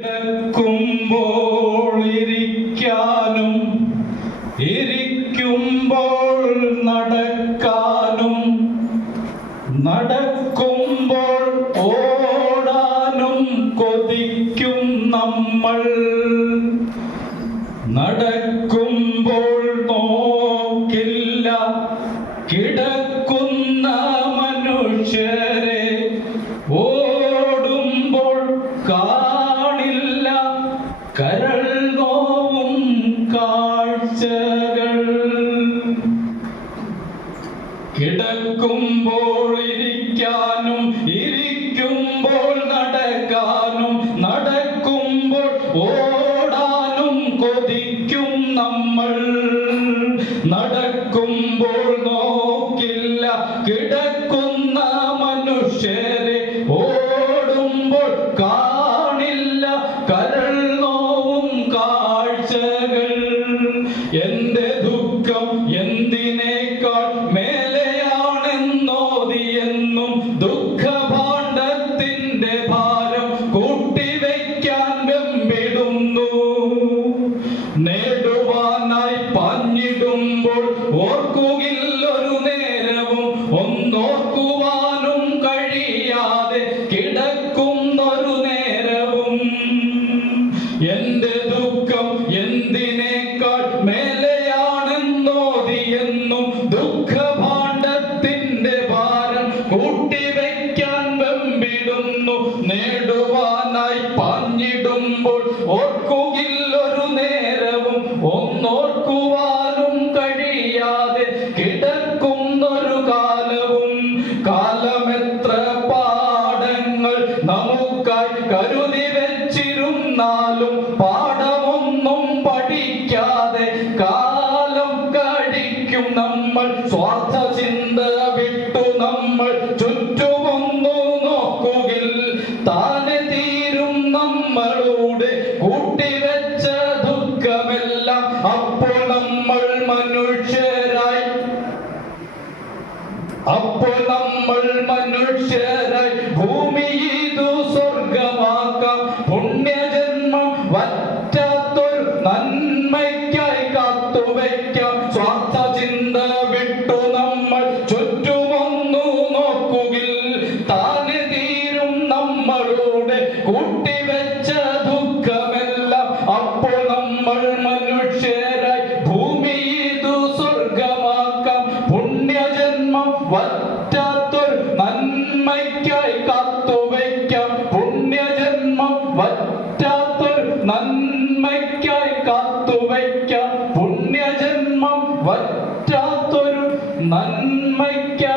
കിടക്കുമ്പോൾ ഇരിക്കാനും ഇരിക്കുമ്പോൾ നടക്കാനും നടക്കുമ്പോൾ ഓടാനും കൊതിക്കും നമ്മൾ. നടക്കുമ്പോൾ നോക്കില്ല കിടക്കുന്ന മനുഷ്യരെ, ഓടുമ്പോൾ കാണില്ല കരൾ നോവും കാഴ്ചകൾ. കിടക്കുമ്പോൾ ഇരിക്കാനും ഇരിക്കുമ്പോൾ നടക്കാനും നടക്കുമ്പോൾ ഓടാനും കൊതിക്കും നമ്മൾ. നടക്കുമ്പോൾ നോക്കില്ല കിടക്കുന്ന മനുഷ്യരെ, ഓടുമ്പോൾ കാണില്ല കരൾ നോവും കാഴ്ചകൾ. എന്റെ ദുഃഖം എന്തിനേക്കാൾ മേലെയാണെന്നോതിയെന്നും ദുഃഖഭാണ്ഡത്തിന്റെ ഭാരം കൂട്ടിവെക്കാൻ വെമ്പിടുന്നു. നേടുവാനായി പാഞ്ഞിടുമ്പോൾ ഓർക്കുകില്ലൊരു നേരവും, ഒന്നോർക്കുവാനും കഴിയാതെ കിടക്കുന്നൊരു നേരവും. എന്റെ ദുഃഖം എന്തിനേക്കാൾ മേലെയാണെന്നോതിയെന്നും ദുഃഖഭാണ്ഡത്തിന്റെ ഭാരം കൂട്ടിവെക്കാൻ വെമ്പിടുന്നു. നേടുവാനായി പാഞ്ഞിടുമ്പോൾ ഓർക്കുകില്ലൊരു നേരവും, ഒന്നോർക്കുവാനും കഴിയാതെ കിടക്കുന്നൊരു കാലവും. കാലമെത്ര പാഠങ്ങൾ നമുക്കായി കരുതി വെച്ചിരുന്നാലും പാഠമൊന്നും പഠിക്കാതെ കാലം കഴിക്കും നമ്മൾ. സ്വാർത്ഥ ചിന്ത വിട്ടു നമ്മൾ ചുറ്റുമൊന്നു നോക്കുകിൽ താനെ തീരും നമ്മളുടെ കൂട്ടിവെച്ച ദുഃഖമെല്ലാം. അപ്പോൾ നമ്മൾ മനുഷ്യരായി, അപ്പോൾ നമ്മൾ മനുഷ്യരായി ഭൂമി ഇതു സ്വർഗമാക്കാം. പുണ്യജന്മം വറ്റാത്തൊരു നന്മയ്ക്കായി കാത്തുവയ്ക്കാം. സ്വാർത്ഥ ചിന്ത വിട്ടു നമ്മൾ ചുറ്റുമൊന്നു നോക്കുകിൽ താനെ തീരും നമ്മളുടെ കൂട്ടിവെച്ച ദുഃഖമെല്ലാം. അപ്പോൾ നമ്മൾ മനുഷ്യരായി ഭൂമി ഇതു സ്വർഗമാക്കാം. പുണ്യജന്മം വറ്റാത്തൊരു നന്മയ്ക്കായി കാത്തുവയ്ക്കാം. പുണ്യജന്മം വറ്റാത്തൊരു നന്മയ്ക്കായി കാത്തുവയ്ക്കാം. പുണ്യജന്മം വറ്റാത്തൊരു നന്മയ്ക്കായി